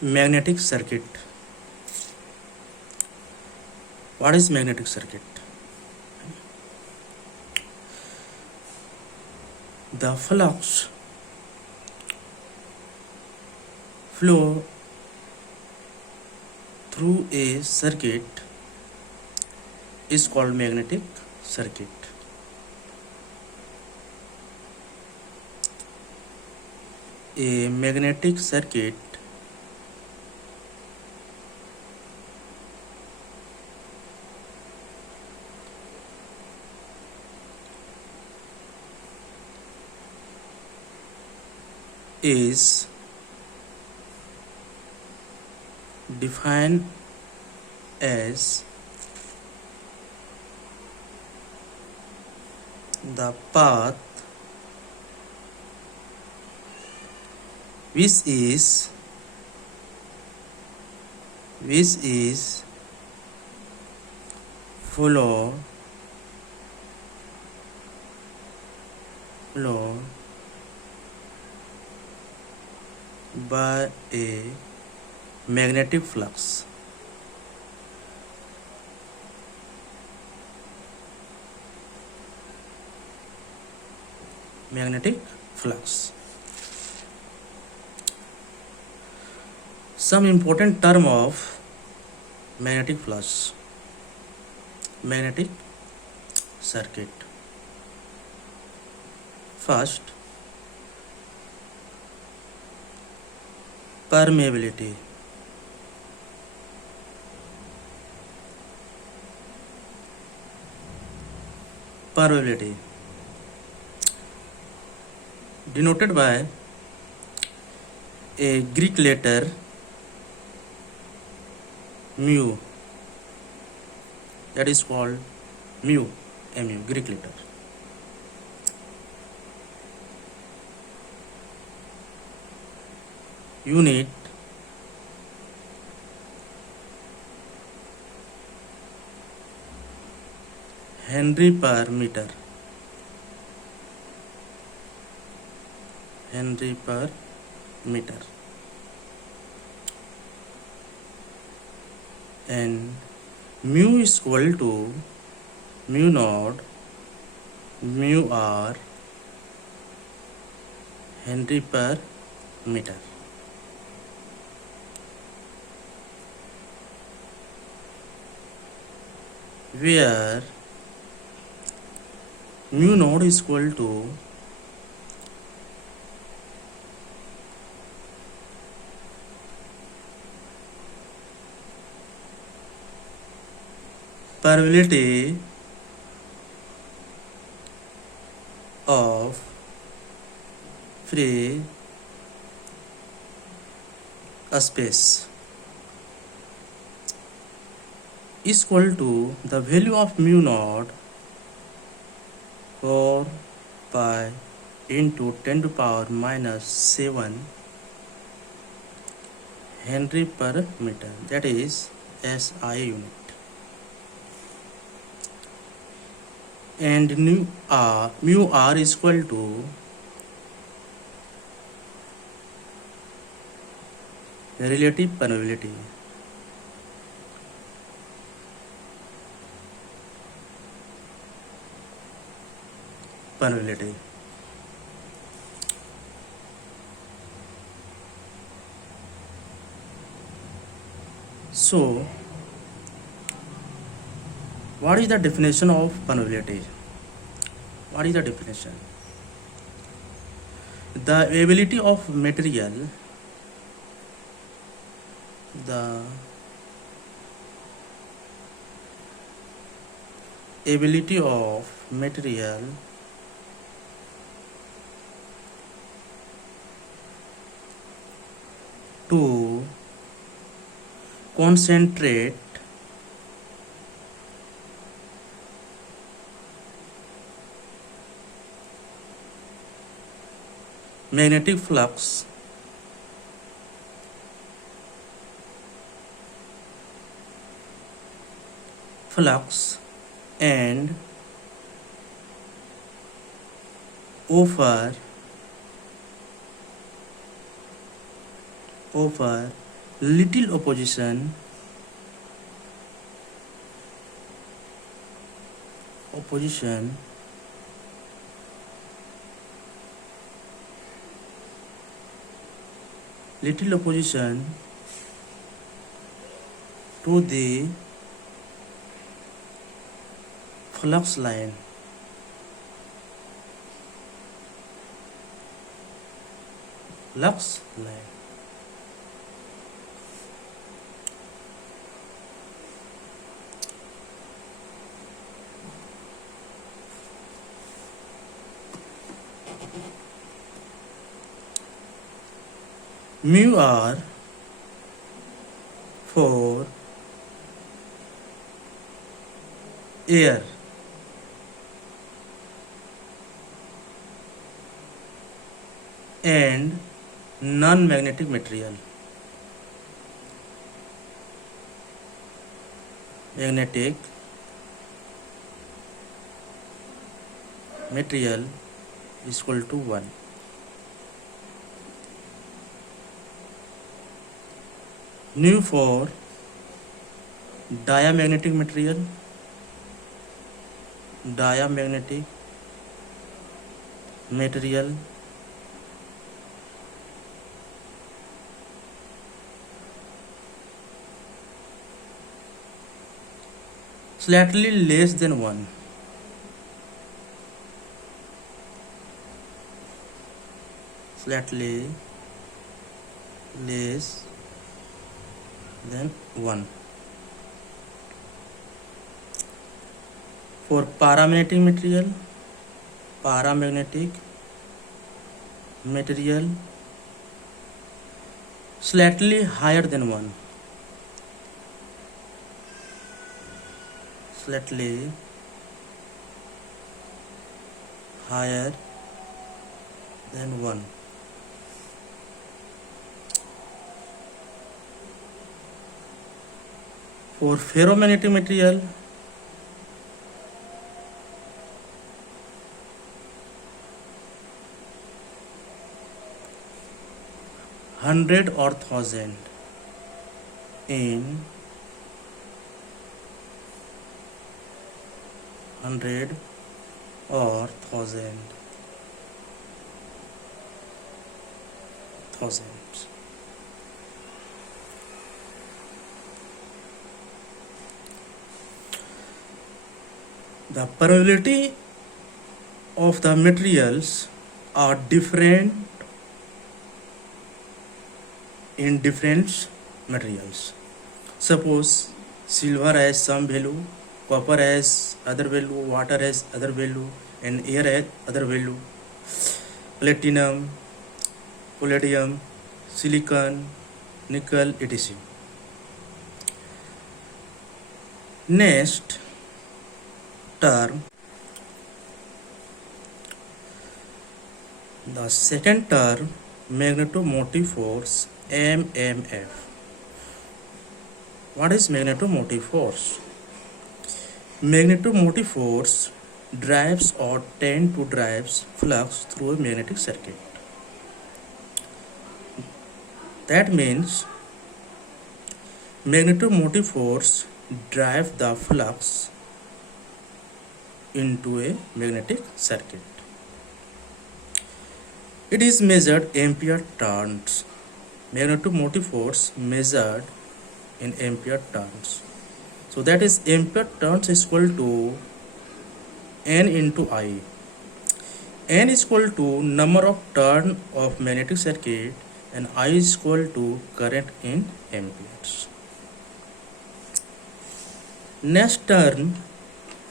Magnetic circuit. What is magnetic circuit? The flux flow through a circuit is called magnetic circuit. A magnetic circuit is defined as the path which is follow by a magnetic flux. Magnetic flux. Some important term of magnetic flux. Magnetic circuit. First, permeability. Permeability denoted by a Greek letter mu, that is called mu, Greek letter. Unit Henry per meter. Henry per meter. And mu is equal to mu naught mu r Henry per meter. Where mu naught is equal to permeability of free space is equal to the value of mu naught 4 pi into 10 to power minus 7 Henry per meter, that is SI unit. And mu r is equal to relative permeability. So, what is the definition of permeability? What is the definition? The ability of material, the ability of material to concentrate magnetic flux and offer little opposition little opposition to the flux line mu r for air and non-magnetic material. Magnetic material is equal to 1. Nu for diamagnetic material, slightly less than 1. Slightly less than 1. For paramagnetic material slightly higher than 1. Slightly higher than 1. For ferromagnetic material hundred or thousand in 100 or thousands. The permeability of the materials are different in different materials. Suppose silver has some value, copper has other value, water has other value, and air has other value. Platinum, palladium, silicon, nickel, etc. Next term, the second term, magnetomotive force, MMF. What is magnetomotive force? Magnetomotive force drives or tend to drive flux through a magnetic circuit. That means magnetomotive force drives the flux into a magnetic circuit. It is measured ampere turns. Magnetomotive force measured in ampere turns. So that is ampere turns is equal to N into I. N is equal to number of turn of magnetic circuit and I is equal to current in amperes. Next term,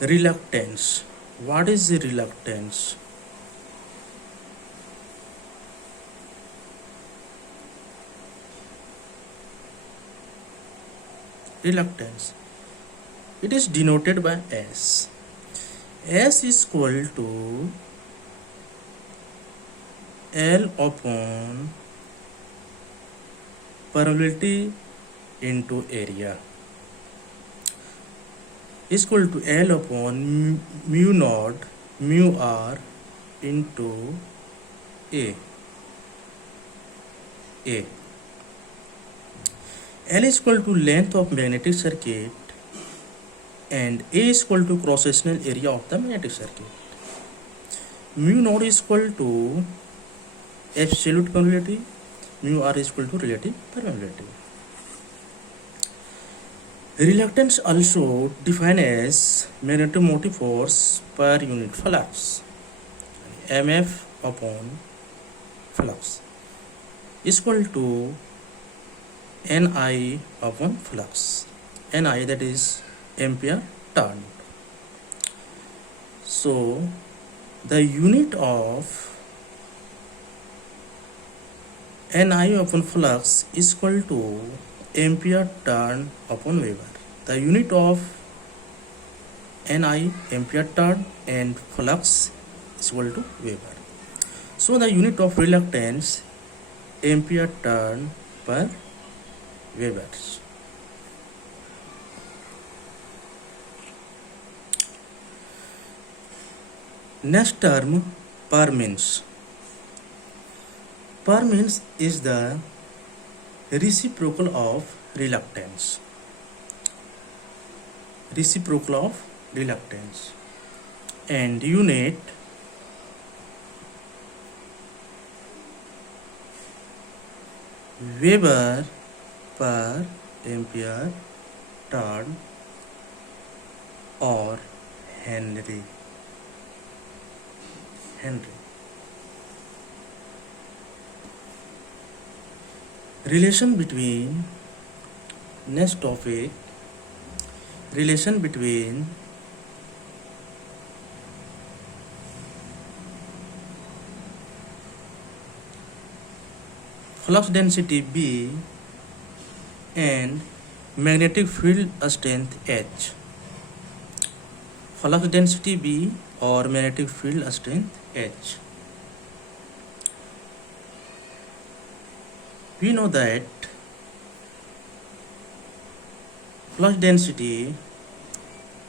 reluctance. What is the reluctance? Reluctance. It is denoted by S. S is equal to L upon permeability into area is equal to L upon mu naught mu r into A. L is equal to length of magnetic circuit and A is equal to cross-sectional area of the magnetic circuit. Mu naught is equal to absolute permeability, mu r is equal to relative permeability. Reluctance also defined as magnetomotive force per unit flux, mf upon flux, is equal to Ni upon flux. Ni, that is ampere turn. So the unit of Ni upon flux is equal to ampere turn upon Weber. The unit of Ni ampere turn and flux is equal to Weber. So the unit of reluctance ampere turn per Weber. Next term, per means. Per means is the reciprocal of reluctance. Reciprocal of reluctance. And unit Weber per ampere turn or Henry. Relation between, next topic, relation between flux density B and magnetic field strength H. Flux density B or magnetic field strength H. We know that flux density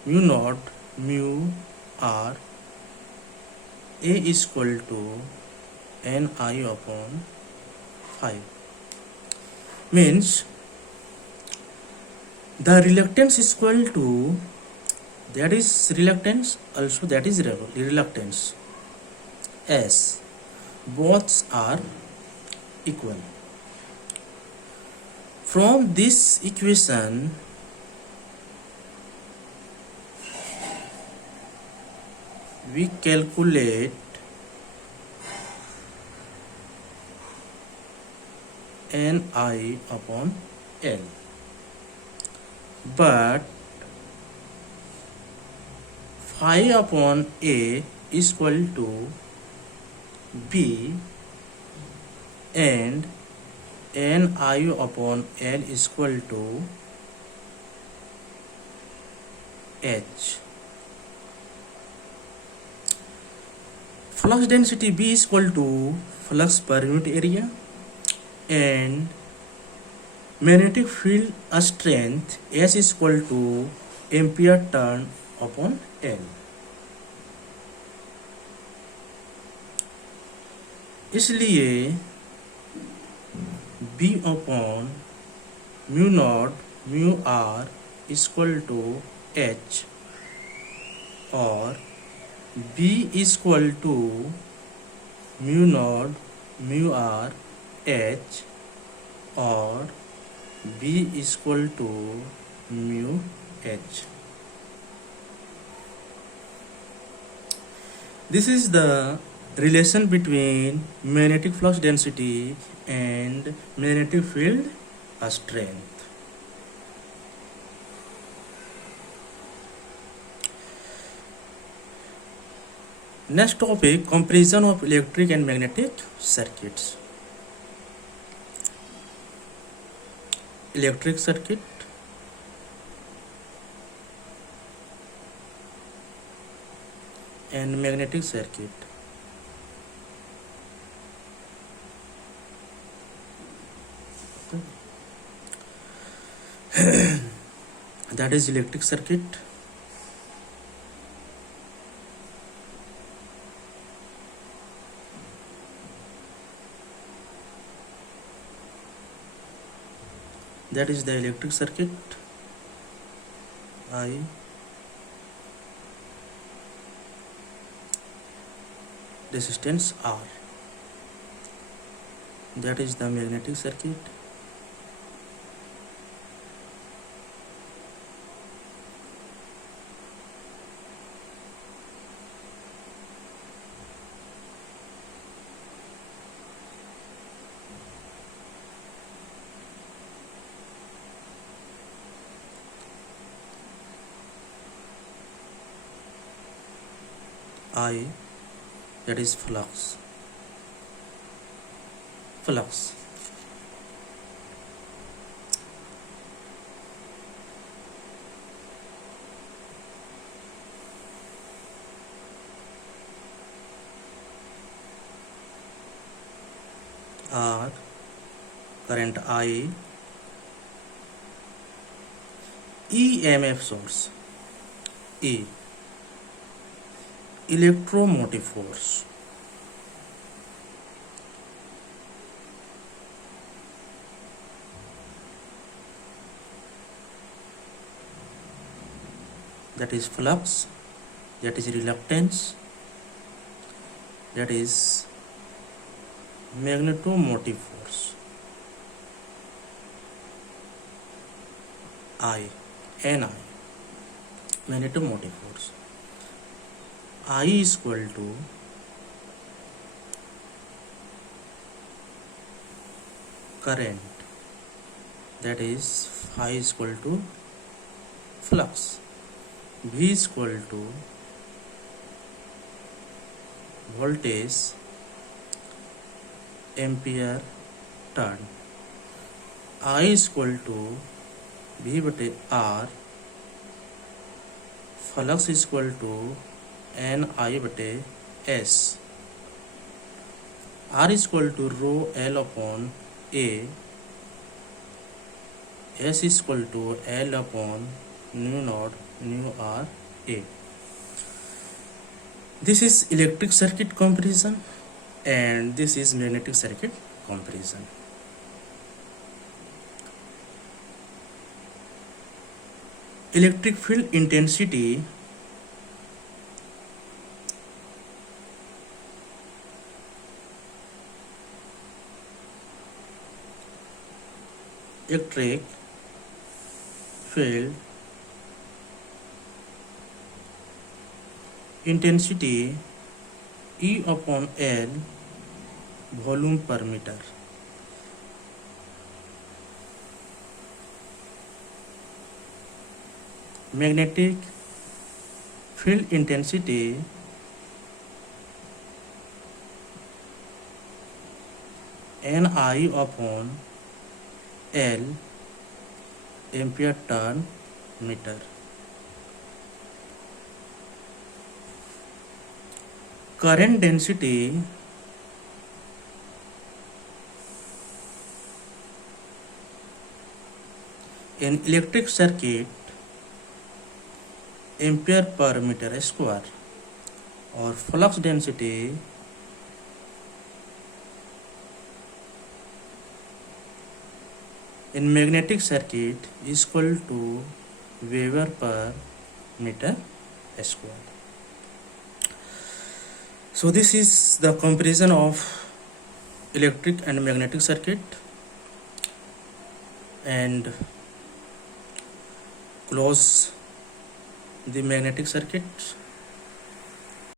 mu naught mu r A is equal to Ni upon 5. Means the reluctance is equal to, that is reluctance, also that is reluctance, S. Both are equal. From this equation, we calculate Ni upon L. But phi upon A is equal to B and Ni upon L is equal to H. Flux density B is equal to flux per unit area and magnetic field strength S is equal to ampere turn upon L. इसलिए B upon mu naught mu r is equal to H और B is equal to mu naught mu r H और B is equal to mu H. This is the relation between magnetic flux density and magnetic field strength. Next topic, comparison of electric and magnetic circuits. Electric circuit, and magnetic circuit. That is electric circuit. that is the electric circuit. I, resistance R, that is the magnetic circuit. I, that is flux. R, current I. EMF source. E, electromotive force. That is flux, that is reluctance, that is magnetomotive force. Ni, magnetomotive force. I is equal to current, that is phi is equal to flux. V is equal to voltage ampere turn. I is equal to V बटे R, flux is equal to N I बटे S. R is equal to rho L upon A, S is equal to L upon mu naught mu R A. This is electric circuit comparison and this is magnetic circuit comparison. Electric field intensity electric field intensity E upon L volume per meter. Magnetic field intensity Ni upon L ampere turn meter. Current density in electric circuit ampere per meter square और flux density in magnetic circuit is equal to Weber per meter square. So this is the comparison of electric and magnetic circuit, and close the magnetic circuit.